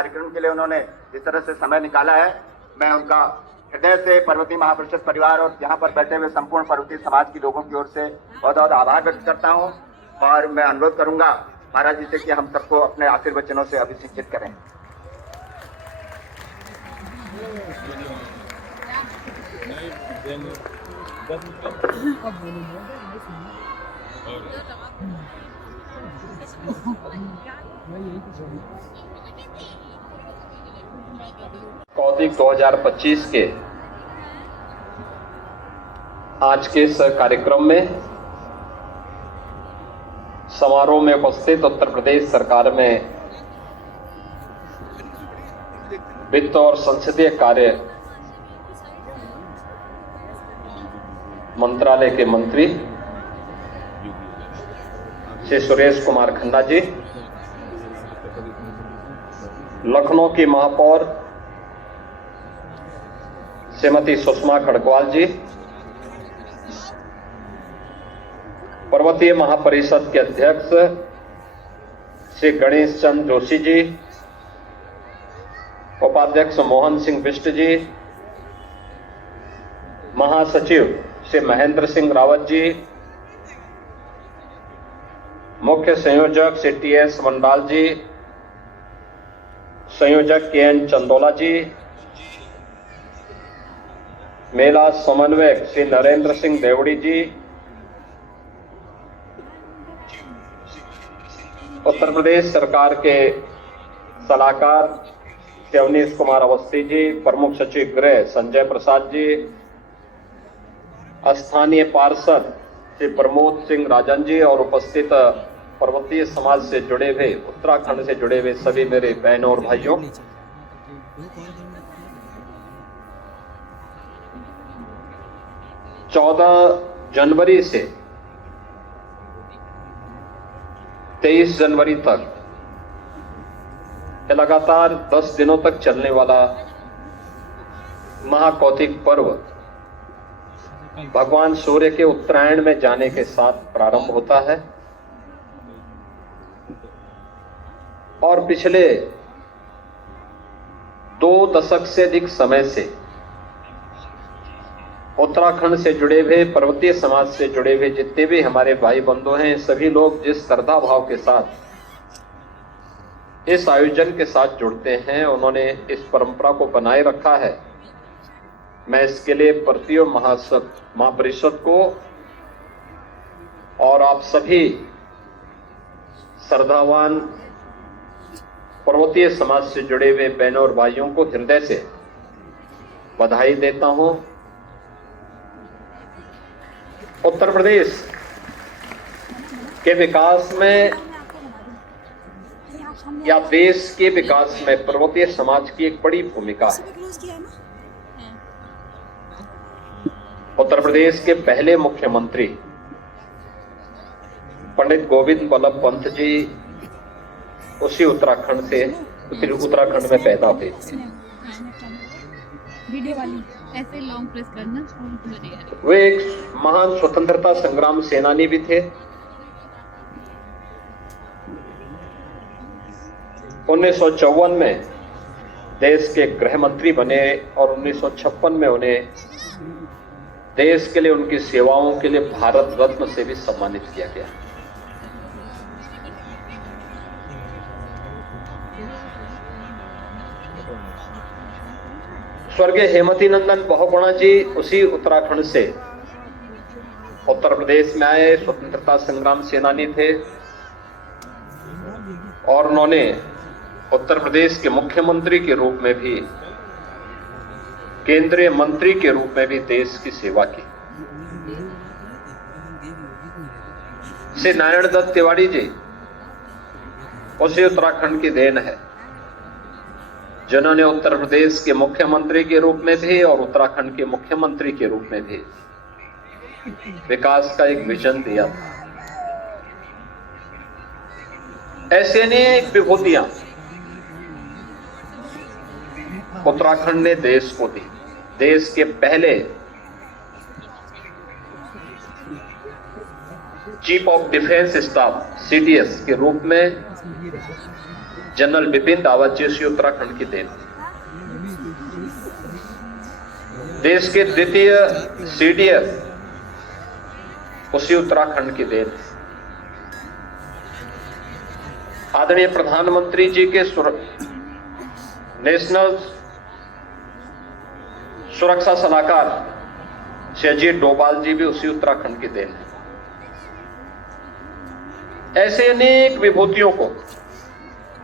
कार्यक्रम के लिए उन्होंने जिस तरह से समय निकाला है, मैं उनका हृदय से पर्वतीय महापरिषद परिवार और यहाँ पर बैठे हुए संपूर्ण पर्वतीय समाज के लोगों की ओर से बहुत बहुत आभार व्यक्त करता हूँ। और मैं अनुरोध करूंगा महाराज जी से कि हम सबको अपने आशीर्वचनों से अभिषेचित करें। कौतिक 2025 के आज के इस कार्यक्रम में समारोह में उपस्थित उत्तर प्रदेश सरकार में वित्त और संसदीय कार्य मंत्रालय के मंत्री श्री सुरेश कुमार खन्ना जी, लखनऊ की महापौर श्रीमती सुषमा खड़गवाल जी, पर्वतीय महापरिषद के अध्यक्ष श्री गणेश चंद्र जोशी जी, उपाध्यक्ष मोहन सिंह बिष्ट जी, महासचिव श्री महेंद्र सिंह रावत जी, मुख्य संयोजक श्री टी.एस. मंडाल जी, संयोजक के.एन. चंदोला जी, मेला समन्वयक श्री नरेंद्र सिंह देवड़ी जी, उत्तर प्रदेश सरकार के सलाहकार श्री अवनीश कुमार अवस्थी जी, प्रमुख सचिव गृह संजय प्रसाद जी, स्थानीय पार्षद श्री प्रमोद सिंह राजन जी और उपस्थित पर्वतीय समाज से जुड़े हुए, उत्तराखंड से जुड़े हुए सभी मेरे बहनों और भाइयों, 14 जनवरी से 23 जनवरी तक लगातार 10 दिनों तक चलने वाला महाकौतिक पर्व भगवान सूर्य के उत्तरायण में जाने के साथ प्रारंभ होता है और पिछले 2 दशक से अधिक समय से उत्तराखंड से जुड़े हुए, पर्वतीय समाज से जुड़े हुए जितने भी हमारे भाई बंधु हैं, सभी लोग जिस श्रद्धा भाव के साथ इस आयोजन के साथ जुड़ते हैं, उन्होंने इस परंपरा को बनाए रखा है। मैं इसके लिए पर्वतीय महापरिषद को और आप सभी श्रद्धावान पर्वतीय समाज से जुड़े हुए बहनों और भाइयों को हृदय से बधाई देता हूं। उत्तर प्रदेश के विकास में या देश के विकास में पर्वतीय समाज की एक बड़ी भूमिका है। उत्तर प्रदेश के पहले मुख्यमंत्री पंडित गोविंद बल्लभ पंत जी उसी उत्तराखंड में पैदा हुए थे। ऐसे लॉन्ग प्रेस करना। वे एक महान स्वतंत्रता संग्राम सेनानी भी थे। 1954 में देश के गृह मंत्री बने और 1956 में उन्हें देश के लिए उनकी सेवाओं के लिए भारत रत्न से भी सम्मानित किया गया। स्वर्गीय हेमवती नंदन बहुगुणा जी उसी उत्तराखंड से उत्तर प्रदेश में आए, स्वतंत्रता संग्राम सेनानी थे और उन्होंने उत्तर प्रदेश के मुख्यमंत्री के रूप में भी, केंद्रीय मंत्री के रूप में भी देश की सेवा की। श्री नारायण दत्त तिवारी जी उसी उत्तराखंड की देन है, जिन्होंने उत्तर प्रदेश के मुख्यमंत्री के रूप में भी और उत्तराखंड के मुख्यमंत्री के रूप में भी विकास का एक विजन दिया था। ऐसे अनेक विभूतियां उत्तराखंड ने देश को दी। देश के पहले chief of defence staff CDS के रूप में जनरल बिपिन रावत जी उसी उत्तराखंड की देन। देश के द्वितीय सीडीएस उसी उत्तराखंड की देन। आदरणीय प्रधानमंत्री जी के नेशनल सुरक्षा सलाहकार श्री अजीत डोभाल जी भी उसी उत्तराखंड की देन है। ऐसे अनेक विभूतियों को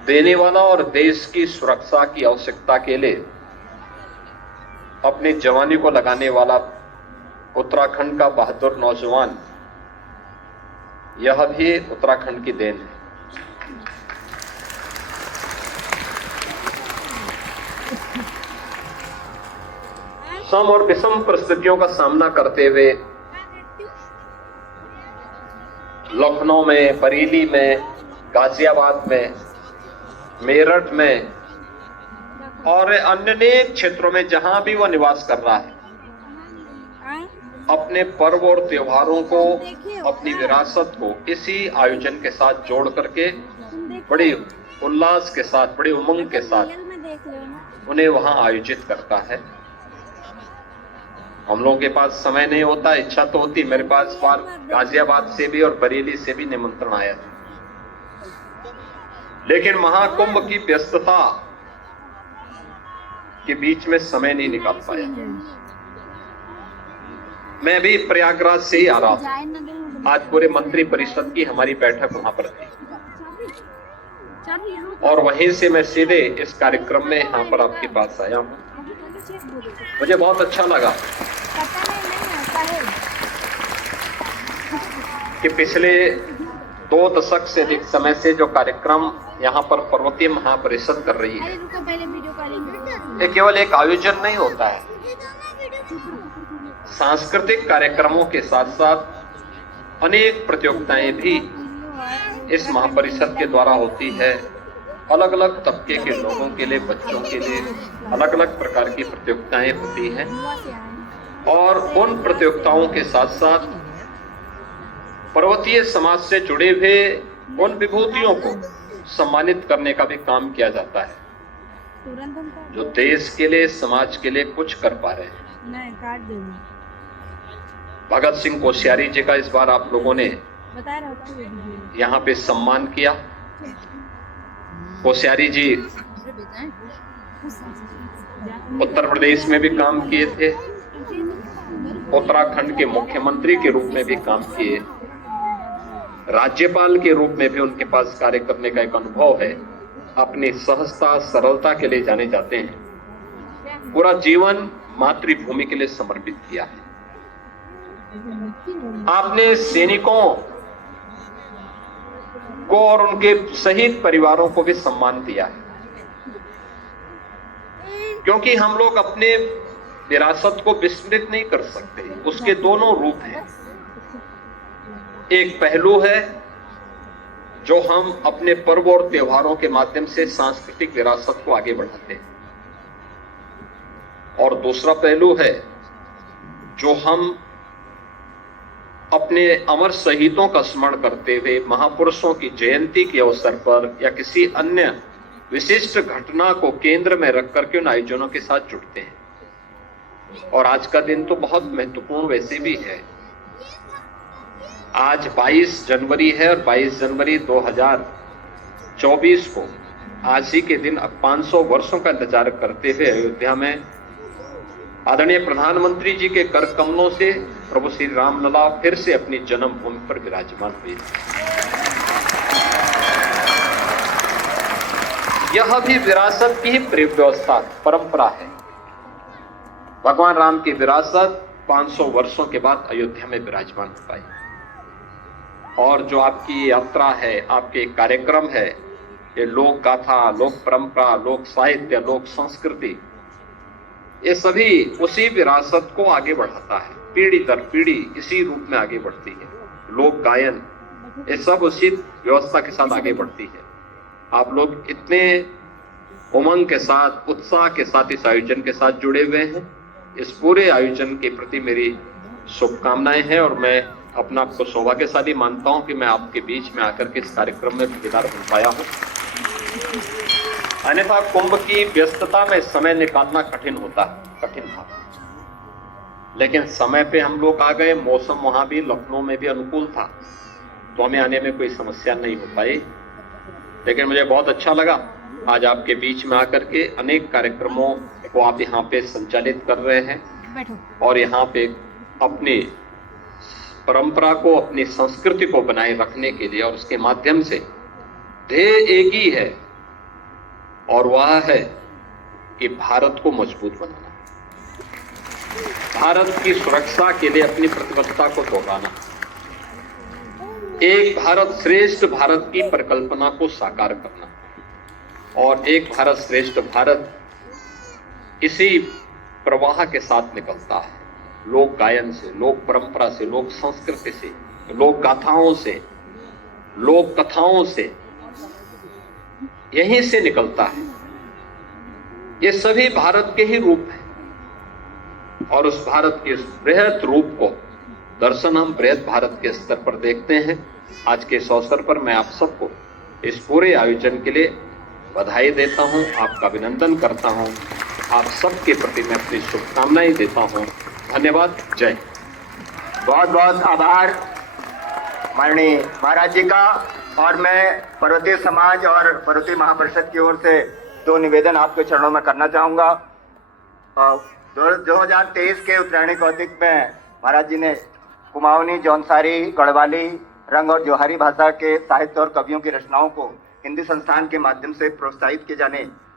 देने वाला और देश की सुरक्षा की आवश्यकता के लिए अपनी जवानी को लगाने वाला उत्तराखंड का बहादुर नौजवान, यह भी उत्तराखंड की देन है। सम और विषम परिस्थितियों का सामना करते हुए लखनऊ में, बरेली में, गाजियाबाद में, मेरठ में और अन्य अनेक क्षेत्रों में जहां भी वह निवास कर रहा है, अपने पर्व और त्योहारों को, अपनी विरासत को इसी आयोजन के साथ जोड़ करके बड़े उल्लास के साथ, बड़े उमंग के साथ उन्हें वहां आयोजित करता है। हम लोगों के पास समय नहीं होता, इच्छा तो होती। मेरे पास इस बार गाजियाबाद से भी और बरेली से भी निमंत्रण आया था, लेकिन महाकुंभ की व्यस्तता के बीच में समय नहीं निकाल पाया। मैं भी प्रयागराज से ही आ रहा हूं। आज पूरे मंत्री परिषद की हमारी बैठक वहां पर थी और वहीं से मैं सीधे इस कार्यक्रम में यहां पर आपके पास आया हूं। मुझे बहुत अच्छा लगा कि पिछले 2 दशक से अधिक समय से जो कार्यक्रम यहाँ पर पर्वतीय महापरिषद कर रही है, ये केवल एक आयोजन नहीं होता है। सांस्कृतिक कार्यक्रमों के साथ साथ अनेक प्रतियोगिताएं भी इस महापरिषद के द्वारा होती है। अलग अलग तबके के लोगों के लिए, बच्चों के लिए अलग अलग प्रकार की प्रतियोगिताएं होती हैं और उन प्रतियोगिताओं के साथ साथ पर्वतीय समाज से जुड़े हुए उन विभूतियों को सम्मानित करने का भी काम किया जाता है जो देश के लिए, समाज के लिए कुछ कर पा रहे हैं। भगत सिंह कोश्यारी जी का इस बार आप लोगों ने यहाँ पे सम्मान किया। कोश्यारी जी उत्तर प्रदेश में भी काम किए थे, उत्तराखंड के मुख्यमंत्री के रूप में भी काम किए, राज्यपाल के रूप में भी उनके पास कार्य करने का एक अनुभव है। अपनी सहजता, सरलता के लिए जाने जाते हैं। पूरा जीवन मातृभूमि के लिए समर्पित किया है। आपने सैनिकों को और उनके शहीद परिवारों को भी सम्मान दिया है, क्योंकि हम लोग अपने विरासत को विस्मृत नहीं कर सकते। उसके दोनों रूप हैं। एक पहलू है जो हम अपने पर्व और त्योहारों के माध्यम से सांस्कृतिक विरासत को आगे बढ़ाते हैं, और दूसरा पहलू है जो हम अपने अमर शहीदों का स्मरण करते हुए महापुरुषों की जयंती के अवसर पर या किसी अन्य विशिष्ट घटना को केंद्र में रख करके उन आयोजनों के साथ जुड़ते हैं। और आज का दिन तो बहुत महत्वपूर्ण वैसे भी है। आज 22 जनवरी है और 22 जनवरी 2024 को आज ही के दिन अब 500 वर्षों का इंतजार करते हुए अयोध्या में आदरणीय प्रधानमंत्री जी के कर कमलों से प्रभु श्री रामलला फिर से अपनी जन्मभूमि पर विराजमान हुए। यह भी विरासत की ही व्यवस्था, परंपरा है। भगवान राम की विरासत 500 वर्षों के बाद अयोध्या में विराजमान हो पाई। और जो आपकी यात्रा है, आपके कार्यक्रम है, ये लोक गाथा, लोक परंपरा, लोक साहित्य, लोक संस्कृति, ये सभी उसी विरासत को आगे बढ़ाता है। पीढ़ी दर पीढ़ी इसी रूप में आगे बढ़ती है। लोक गायन, ये सब उसी व्यवस्था के साथ आगे बढ़ती है। आप लोग इतने उमंग के साथ, उत्साह के साथ इस आयोजन के साथ जुड़े हुए हैं। इस पूरे आयोजन के प्रति मेरी शुभकामनाएं हैं और मैं अपना आपको सौभाग्यशाली मानता हूं कि मैं आपके बीच में आकर के इस कार्यक्रम में भागीदार बन पाया हूं। अन्यथा कुंभ की व्यस्तता में समय निकालना कठिन था। लेकिन समय पे हम लोग आ गए, मौसम वहां भी लखनऊ में भी अनुकूल था, तो हमें आने में कोई समस्या नहीं हो पाई। लेकिन मुझे बहुत अच्छा लगा आज आपके बीच में आकर के अनेक कार्यक्रमों को आप यहाँ पे संचालित कर रहे हैं और यहाँ पे अपनी परंपरा को, अपनी संस्कृति को बनाए रखने के लिए, और उसके माध्यम से ध्येय एक ही है और वह है कि भारत को मजबूत बनाना, भारत की सुरक्षा के लिए अपनी प्रतिबद्धता को दोहराना, एक भारत श्रेष्ठ भारत की परिकल्पना को साकार करना। और एक भारत श्रेष्ठ भारत इसी प्रवाह के साथ निकलता है, लोक गायन से, लोक परंपरा से, लोक संस्कृति से, लोक गाथाओं से, लोक कथाओं से, यहीं से निकलता है। ये सभी भारत के ही रूप हैं और उस भारत के इस बृहत रूप को दर्शन हम बृहत भारत के स्तर पर देखते हैं। आज के इस अवसर पर मैं आप सबको इस पूरे आयोजन के लिए बधाई देता हूं, आपका अभिनंदन करता हूं, आप सबके प्रति मैं अपनी शुभकामनाएं देता हूं। धन्यवाद। जय। बहुत बहुत आभार माननीय महाराज जी का। और मैं पर्वतीय समाज और पर्वतीय महापरिषद की ओर से दो निवेदन आपके चरणों में करना चाहूंगा। 2023 के उत्तरायणी कौतिक में महाराज जी ने कुमाऊनी, जौनसारी, गढ़वाली, रंग और जोहारी भाषा के साहित्य और कवियों की रचनाओं को हिंदी संस्थान के माध्यम से प्रोत्साहित किए जाने